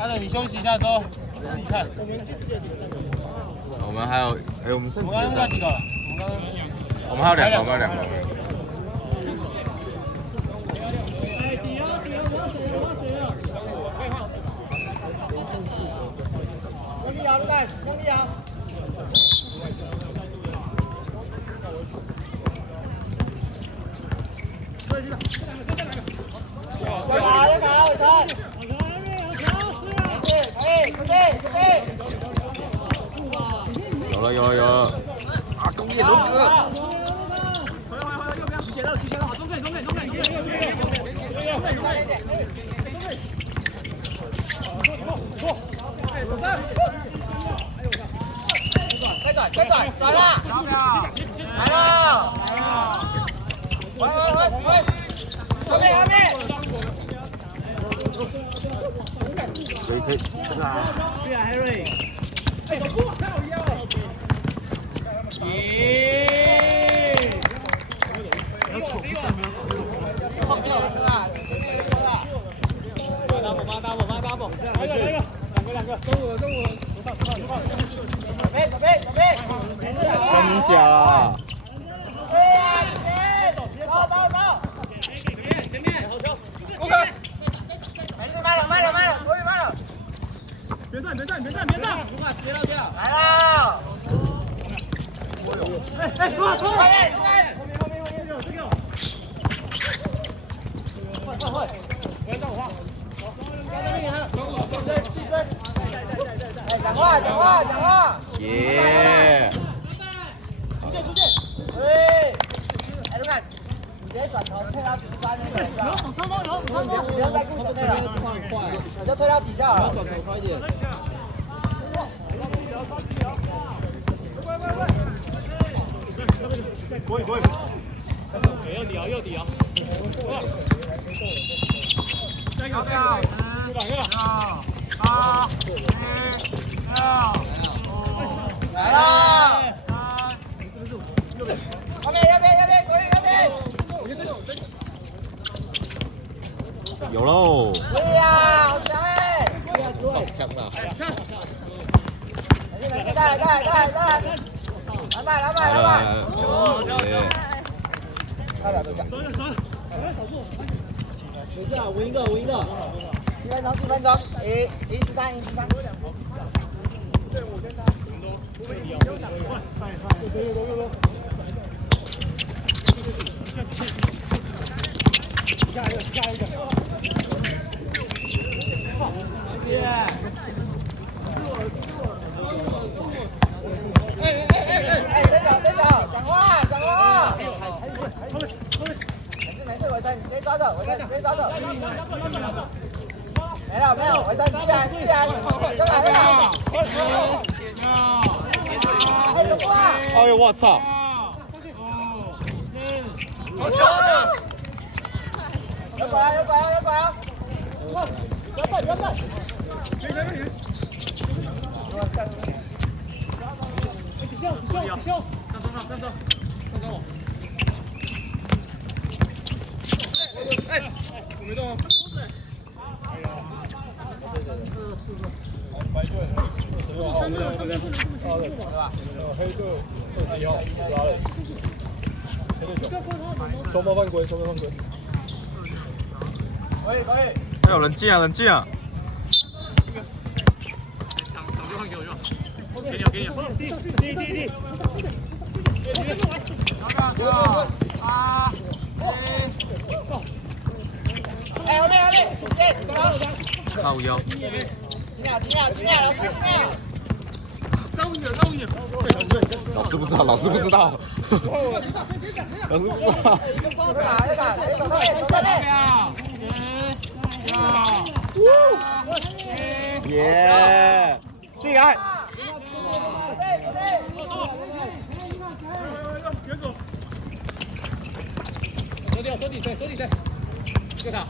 阿德，你休息一下之后，你看。我们还有，我们剩我们刚刚那几个？我们还有2个，我们还有2个。用力啊，对不对？用力啊！有了！啊，东野龙哥！提前了，好，中肯，再转，转了，来了，回，后面，可以，对啊 ，Harry， 走步，太好腰，打补，两个，中午，准备，跟你讲。到，前面，OK，慢了，多余慢了，别站，不怕跌掉，来了，冲，后面，这个，快，不要上我。讲话！耶！出去！对，卢卡，你直接转头退到13那个，不要再顾小队了，你就退到底下了。转头快一点。过。要底啊！加油！来了！右边，有喽！对呀，好强哎！好强啊！再来！来吧！走！稳一个。几分钟？113。对，我跟他。下一个。队长，讲话！没事，伟成，你直接抓着，没有，伟成，自然，就来。哎呦，我操！好球！有拐啊！不要动！底下！站住！我没动啊。白队26号，对吧？黑队21号，28人。黑队球，双方犯规。可以。哎呦，冷静啊！挡就换给我就。给你。后面，靠腰。几秒，老师几秒。高一点。老师不知道。老师不知道。耶！进来。走底线，这个他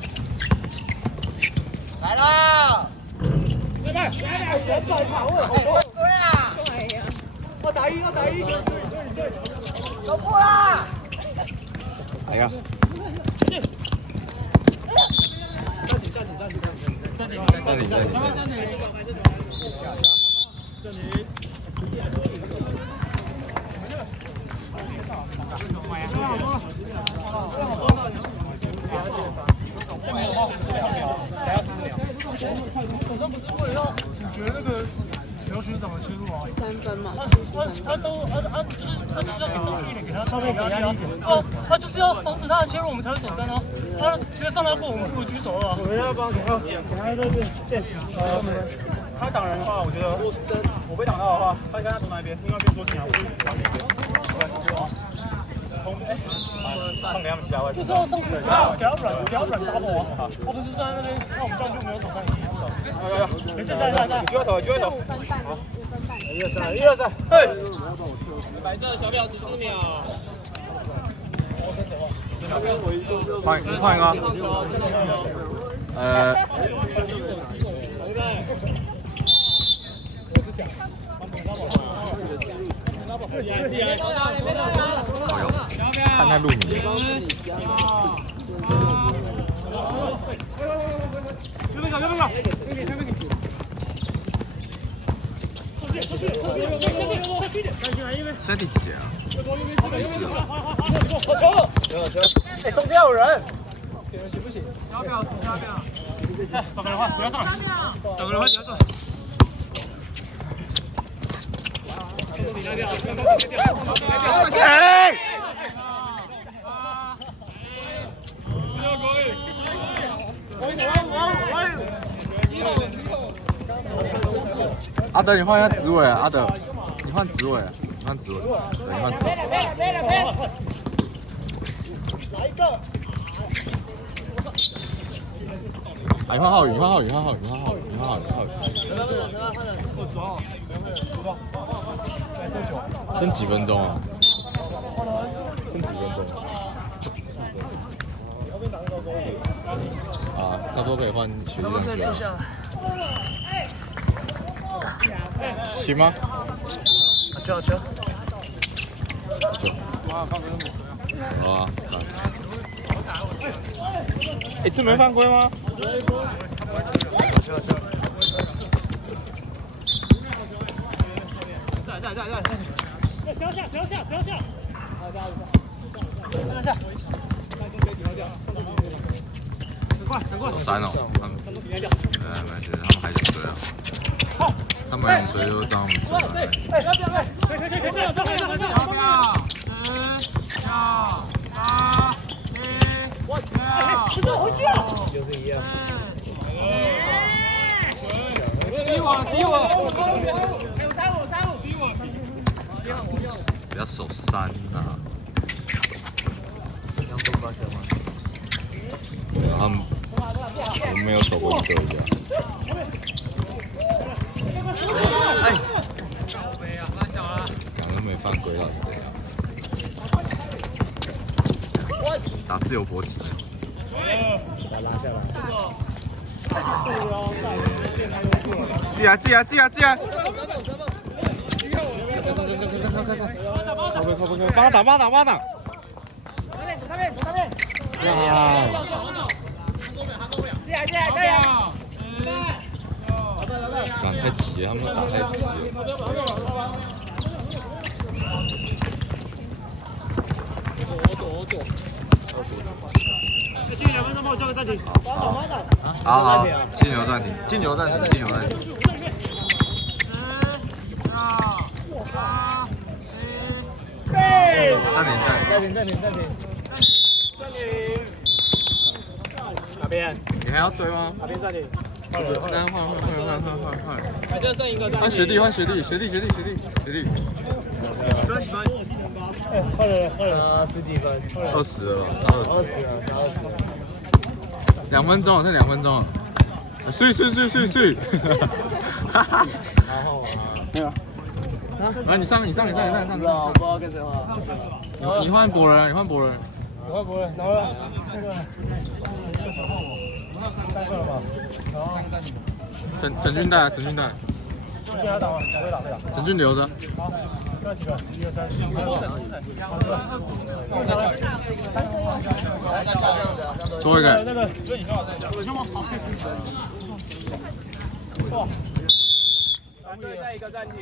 来了，来，谁跑对啊！2打1，走步啦！哎呀！站暂停。手上不是为了要主角那个刘学长的切入啊13分嘛，就是就是要给上去一点，给他后面给压力一点。哦，他就是要防止他的切入，我们才会守三哦。他直接放他过，我们就会举手了。我们要帮给他这边垫。他挡人的话，我觉得我被挡到的话，他应该从那边，另外一边缩进来，我就往那边。放给他们其他位置。就是要上去给他软 double 啊，他不是站在那边，那我们这样就没有手上意义了。没事，在。举手，举手。好，1、2、3，嘿。白色小表14秒。换一个。看他录你。身体几啊？哎，中间有人。行不行？小表。找个人换，不要上。找个人换，不要上。哎！阿德，你换一下职位啊！阿德，你换职位，你换职位。来一个。你换浩宇。剩几分钟啊？啊，差不多可以换学弟了。行吗？球。好啊。这没犯规吗？不要下。3哦，没事，他们还是追啊。他们追就当我们追。不要守3啊！我们没有守过一个一样。两个没犯规了，是这样。打自由搏击。记啊！帮他打！加油！打太急了，他们打太急了。进2分钟，帮我叫个暂停。好，进球暂停。暂停。哪边？你还要追吗？哪边暂停？换。还剩一个暂停。换学弟。换了10几分，20了。2分钟，剩2分钟。睡。哈哈。没有。来，你上。不知道跟谁换。你换博人。然后那个带过了吗？然后陈俊带。给他打吗？会打。陈俊留着。好，那几个？1、2、3、4、5、6。多一个。那个，我先往好。3队再一个暂停。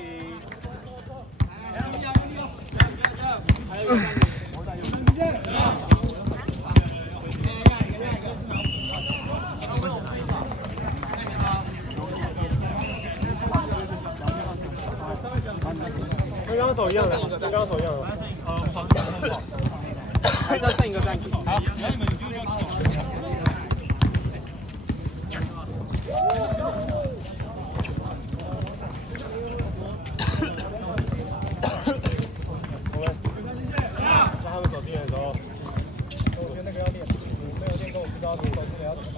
跟刚刚手一样的，跟刚刚手一样的。还是要剩一个暂停。好。在他们走进来的时候，我觉得那个要练，没有练过，我不知道走进来要怎么打。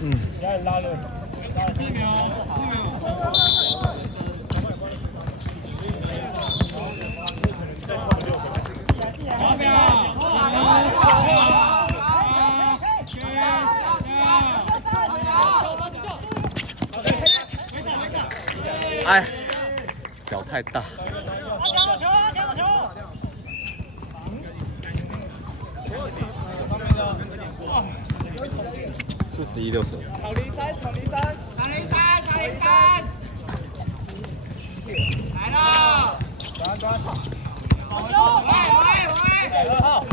你要拉热，4秒。哎，脚太大。41-60。草梨山，来了！好球！喂！好，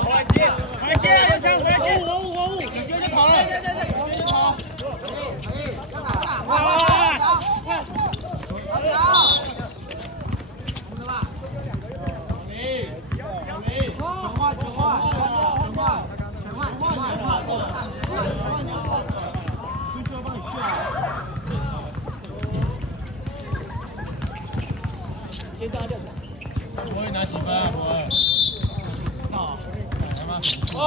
回来接，回来接！我，你接就跑了，接就跑。我会拿几分啊？我。哦。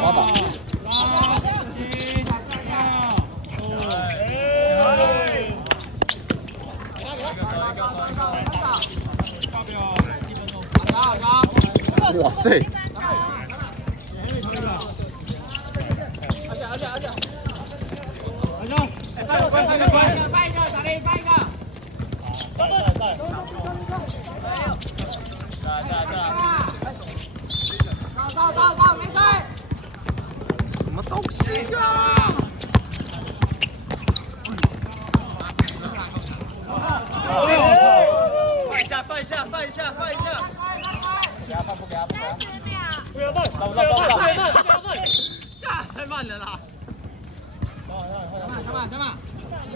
滑板。哇塞！到，没事。什么东西啊？放一下。给他放，不给他。不要慢，到。太慢了啦！什么？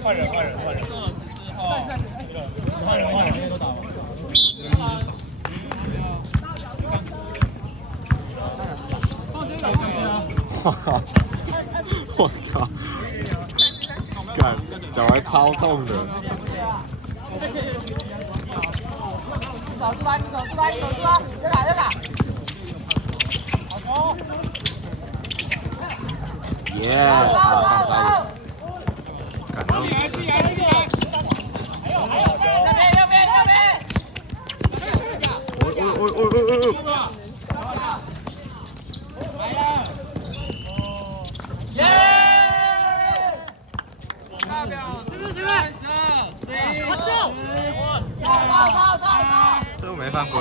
换人。14号。换人，都打完。我靠！干，脚还超痛的。守住他，别打！好球！耶！啊，干到！右边！耶！好秀！这都没犯规。